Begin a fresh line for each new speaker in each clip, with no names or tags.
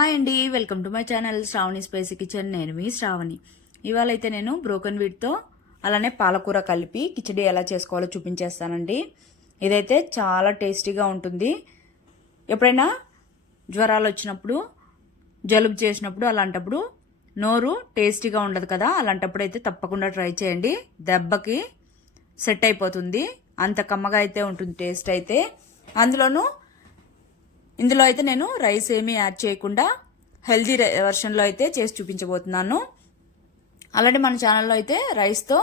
Hi అండి welcome to my channel Sravani spicy kitchen. నేను మీ శ్రావణి. ఇవాళ అయితే నేను బ్రోకన్ వీట్తో అలానే పాలకూర కలిపి కిచడీ ఎలా చేసుకోవాలో చూపించేస్తానండి. ఇదైతే చాలా టేస్టీగా ఉంటుంది. ఎప్పుడైనా జ్వరాలు వచ్చినప్పుడు జలుబు చేసినప్పుడు అలాంటప్పుడు నోరు టేస్టీగా ఉండదు కదా అలాంటప్పుడు అయితే తప్పకుండా ట్రై చేయండి. దెబ్బకి సెట్ అయిపోతుంది. అంత కమ్మగా అయితే ఉంటుంది టేస్ట్ అయితే. అందులోనూ ఇందులో అయితే నేను రైస్ ఏమీ యాడ్ చేయకుండా హెల్దీ వెర్షన్లో అయితే చేసి చూపించబోతున్నాను. అలానే మన ఛానల్లో అయితే రైస్తో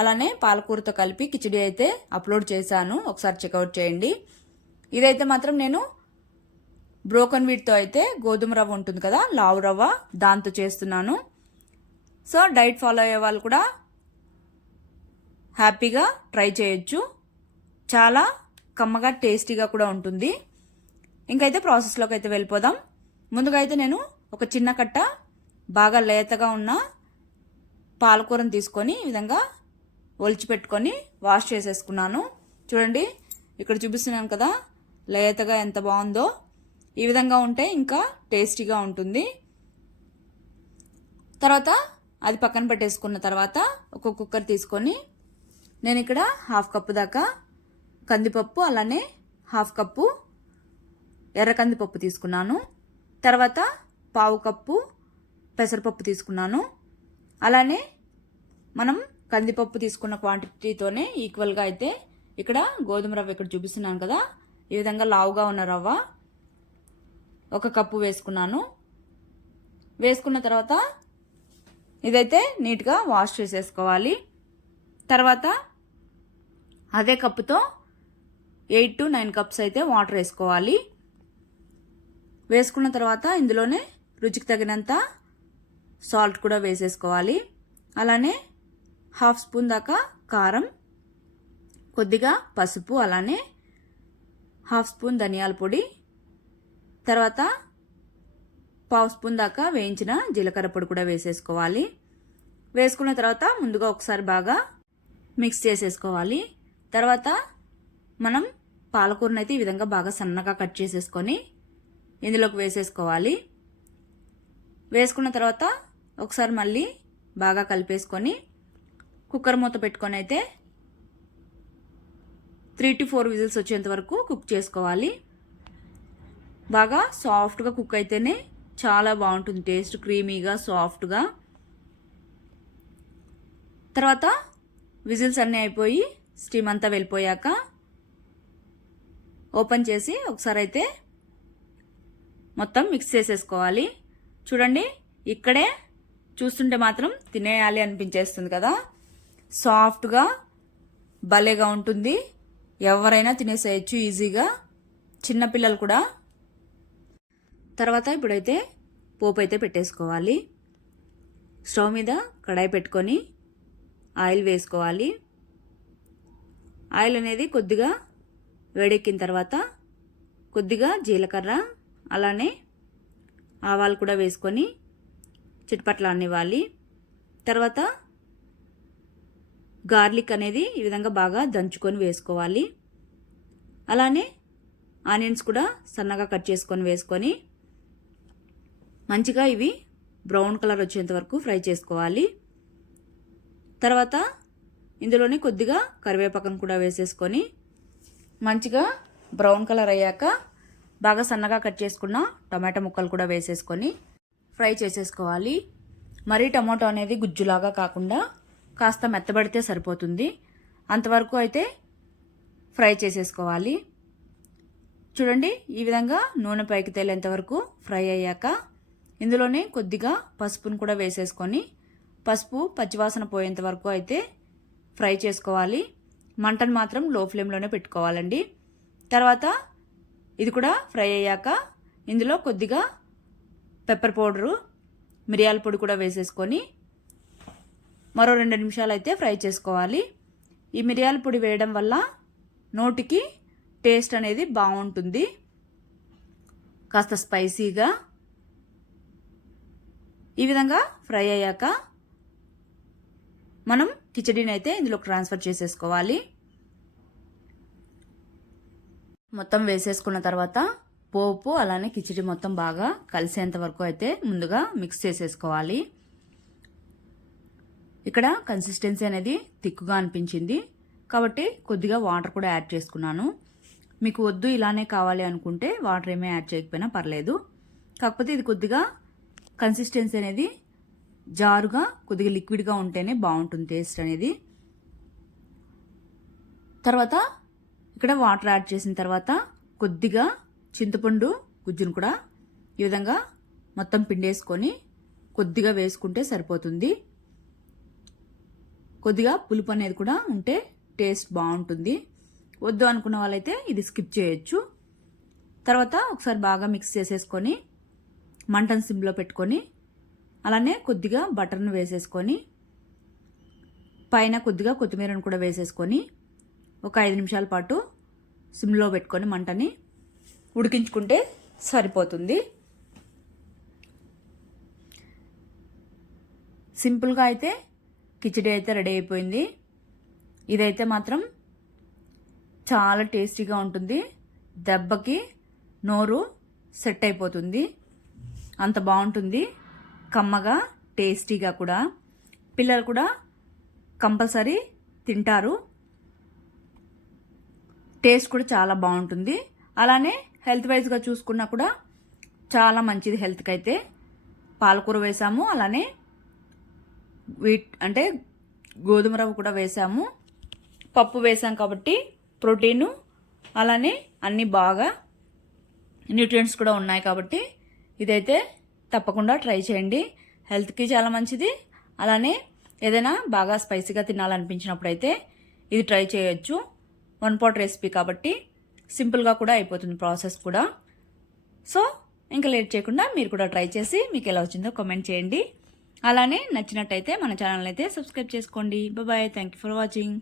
అలానే పాలకూరతో కలిపి కిచిడి అయితే అప్లోడ్ చేశాను. ఒకసారి చెక్అవుట్ చేయండి. ఇదైతే మాత్రం నేను బ్రోకన్ వీట్తో అయితే గోధుమ రవ్వ ఉంటుంది కదా లావు రవ్వ దాంతో చేస్తున్నాను. సో డైట్ ఫాలో అయ్యే వాళ్ళు కూడా హ్యాపీగా ట్రై చేయొచ్చు. చాలా కమ్మగా టేస్టీగా కూడా ఉంటుంది. ఇంకైతే ప్రాసెస్లోకి అయితే వెళ్ళిపోదాం. ముందుగా అయితే నేను ఒక చిన్న కట్ట బాగా లేతగా ఉన్న పాలకూరను తీసుకొని ఈ విధంగా ఒలిచిపెట్టుకొని వాష్ చేసేసుకున్నాను. చూడండి ఇక్కడ చూపిస్తున్నాను కదా లేతగా ఎంత బాగుందో. ఈ విధంగా ఉంటే ఇంకా టేస్టీగా ఉంటుంది. తర్వాత అది పక్కన పెట్టేసుకున్న తర్వాత ఒక కుక్కర్ తీసుకొని నేను ఇక్కడ హాఫ్ కప్పు దాకా కందిపప్పు అలానే హాఫ్ కప్పు ఎర్ర కందిపప్పు తీసుకున్నాను. తర్వాత పావు కప్పు పెసరపప్పు తీసుకున్నాను. అలానే మనం కందిపప్పు తీసుకున్న క్వాంటిటీతోనే ఈక్వల్గా అయితే ఇక్కడ గోధుమ రవ్వ ఇక్కడ చూపిస్తున్నాను కదా ఈ విధంగా లావుగా ఉన్న రవ్వ ఒక కప్పు వేసుకున్నాను. వేసుకున్న తర్వాత ఇదైతే నీట్గా వాష్ చేసేసుకోవాలి. తర్వాత అదే కప్పుతో ఎయిట్ టు నైన్ కప్స్ అయితే వాటర్ వేసుకోవాలి. వేసుకున్న తర్వాత ఇందులోనే రుచికి తగినంత సాల్ట్ కూడా వేసేసుకోవాలి. అలానే హాఫ్ స్పూన్ దాకా కారం కొద్దిగా పసుపు అలానే హాఫ్ స్పూన్ ధనియాల పొడి తర్వాత పావు స్పూన్ దాకా వేయించిన జీలకర్ర పొడి కూడా వేసేసుకోవాలి. వేసుకున్న తర్వాత ముందుగా ఒకసారి బాగా మిక్స్ చేసేసుకోవాలి. తర్వాత మనం పాలకూరనైతే అయితే ఈ విధంగా బాగా సన్నగా కట్ చేసేసుకొని ఇందులోకి వేసేసుకోవాలి. వేసుకున్న తర్వాత ఒకసారి మళ్ళీ బాగా కలిపేసుకొని కుక్కర్ మూత పెట్టుకొని అయితే త్రీ టు ఫోర్ విజిల్స్ వచ్చేంత వరకు కుక్ చేసుకోవాలి. బాగా సాఫ్ట్గా కుక్ అయితేనే చాలా బాగుంటుంది. టేస్ట్ క్రీమీగా సాఫ్ట్గా. తర్వాత విజిల్స్ అన్నీ అయిపోయి స్టీమ్ అంతా వెళ్ళిపోయాక ఓపెన్ చేసి ఒకసారి అయితే మొత్తం మిక్స్ చేసేసుకోవాలి. చూడండి ఇక్కడే చూస్తుంటే మాత్రం తినేయాలి అనిపించేస్తుంది కదా. సాఫ్ట్గా భలేగా ఉంటుంది. ఎవరైనా తినేసేయచ్చు ఈజీగా. చిన్నపిల్లలు కూడా. తర్వాత ఇప్పుడైతే పోపు అయితే పెట్టేసుకోవాలి. స్టవ్ మీద కడాయి పెట్టుకొని ఆయిల్ వేసుకోవాలి. ఆయిల్ అనేది కొద్దిగా వేడెక్కిన తర్వాత కొద్దిగా జీలకర్ర అలానే ఆవాలు కూడా వేసుకొని చిట్పట్ల అన్నివ్వాలి. తర్వాత గార్లిక్ అనేది ఈ విధంగా బాగా దంచుకొని వేసుకోవాలి. అలానే ఆనియన్స్ కూడా సన్నగా కట్ చేసుకొని వేసుకొని మంచిగా ఇవి బ్రౌన్ కలర్ వచ్చేంత వరకు ఫ్రై చేసుకోవాలి. తర్వాత ఇందులోనే కొద్దిగా కరివేపాకను కూడా వేసేసుకొని మంచిగా బ్రౌన్ కలర్ అయ్యాక బాగా సన్నగా కట్ చేసుకున్న టమాటా ముక్కలు కూడా వేసేసుకొని ఫ్రై చేసేసుకోవాలి. మరీ టమాటో అనేది గుజ్జులాగా కాకుండా కాస్త మెత్తబడితే సరిపోతుంది. అంతవరకు అయితే ఫ్రై చేసేసుకోవాలి. చూడండి ఈ విధంగా నూనె పైకి తేలేంత వరకు ఫ్రై అయ్యాక ఇందులోనే కొద్దిగా పసుపును కూడా వేసేసుకొని పసుపు పచ్చివాసన పోయేంత వరకు అయితే ఫ్రై చేసుకోవాలి. మంటను మాత్రం లో ఫ్లేమ్లోనే పెట్టుకోవాలండి. తర్వాత ఇది కూడా ఫ్రై అయ్యాక ఇందులో కొద్దిగా పెప్పర్ పౌడరు మిరియాల పొడి కూడా వేసేసుకొని మరో రెండు నిమిషాలు అయితే ఫ్రై చేసుకోవాలి. ఈ మిరియాల పొడి వేయడం వల్ల నోటికి టేస్ట్ అనేది బాగుంటుంది. కాస్త స్పైసీగా ఈ విధంగా ఫ్రై అయ్యాక మనం కిచడీని అయితే ఇందులో ట్రాన్స్ఫర్ చేసేసుకోవాలి. మొత్తం వేసేసుకున్న తర్వాత పోపు అలానే కిచిడి మొత్తం బాగా కలిసేంత వరకు అయితే ముందుగా మిక్స్ చేసేసుకోవాలి. ఇక్కడ కన్సిస్టెన్సీ అనేది తిక్కుగా అనిపించింది. కాబట్టి కొద్దిగా వాటర్ కూడా యాడ్ చేసుకున్నాను. మీకు వద్దు ఇలానే కావాలి అనుకుంటే వాటర్ ఏమీ యాడ్ చేయకపోయినా పర్లేదు. కాకపోతే ఇది కొద్దిగా కన్సిస్టెన్సీ అనేది జారుగా కొద్దిగా లిక్విడ్గా ఉంటేనే బాగుంటుంది టేస్ట్ అనేది. తర్వాత ఇక్కడ వాటర్ యాడ్ చేసిన తర్వాత కొద్దిగా చింతపండు గుజ్జును కూడా ఈ విధంగా మొత్తం పిండేసుకొని కొద్దిగా వేసుకుంటే సరిపోతుంది. కొద్దిగా పులుపు అనేది కూడా ఉంటే టేస్ట్ బాగుంటుంది. వద్దు అనుకున్న వాళ్ళైతే ఇది స్కిప్ చేయొచ్చు. తర్వాత ఒకసారి బాగా మిక్స్ చేసేసుకొని మంటన్ సిమ్లో పెట్టుకొని అలానే కొద్దిగా బటర్ను వేసేసుకొని పైన కొద్దిగా కొత్తిమీరను కూడా వేసేసుకొని ఒక ఐదు నిమిషాల పాటు సిమ్లో పెట్టుకొని మంటని ఉడికించుకుంటే సరిపోతుంది. సింపుల్గా అయితే కిచడీ అయితే రెడీ అయిపోయింది. ఇదైతే మాత్రం చాలా టేస్టీగా ఉంటుంది. దెబ్బకి నోరు సెట్ అయిపోతుంది. అంత బాగుంటుంది. కమ్మగా టేస్టీగా కూడా. పిల్లలు కూడా కంపల్సరీ తింటారు. టేస్ట్ కూడా చాలా బాగుంటుంది. అలానే హెల్త్ వైజ్గా చూసుకున్నా కూడా చాలా మంచిది హెల్త్కి అయితే. పాలకూర వేసాము అలానే వీట్ అంటే గోధుమ రవ్వ కూడా వేసాము. పప్పు వేసాం కాబట్టి ప్రోటీను అలానే అన్నీ బాగా న్యూట్రియంట్స్ కూడా ఉన్నాయి కాబట్టి ఇదైతే తప్పకుండా ట్రై చేయండి. హెల్త్కి చాలా మంచిది. అలానే ఏదైనా బాగా స్పైసీగా తినాలనిపించినప్పుడు అయితే ఇది ట్రై చేయొచ్చు. వన్ పాట్ రెసిపీ కాబట్టి సింపుల్గా కూడా అయిపోతుంది ప్రాసెస్ కూడా. సో ఇంకా లేట్ చేయకుండా మీరు కూడా ట్రై చేసి మీకు ఎలా వచ్చిందో కామెంట్ చేయండి. అలానే నచ్చినట్టయితే మన ఛానల్ అయితే సబ్స్క్రైబ్ చేసుకోండి. Bye thank you for watching.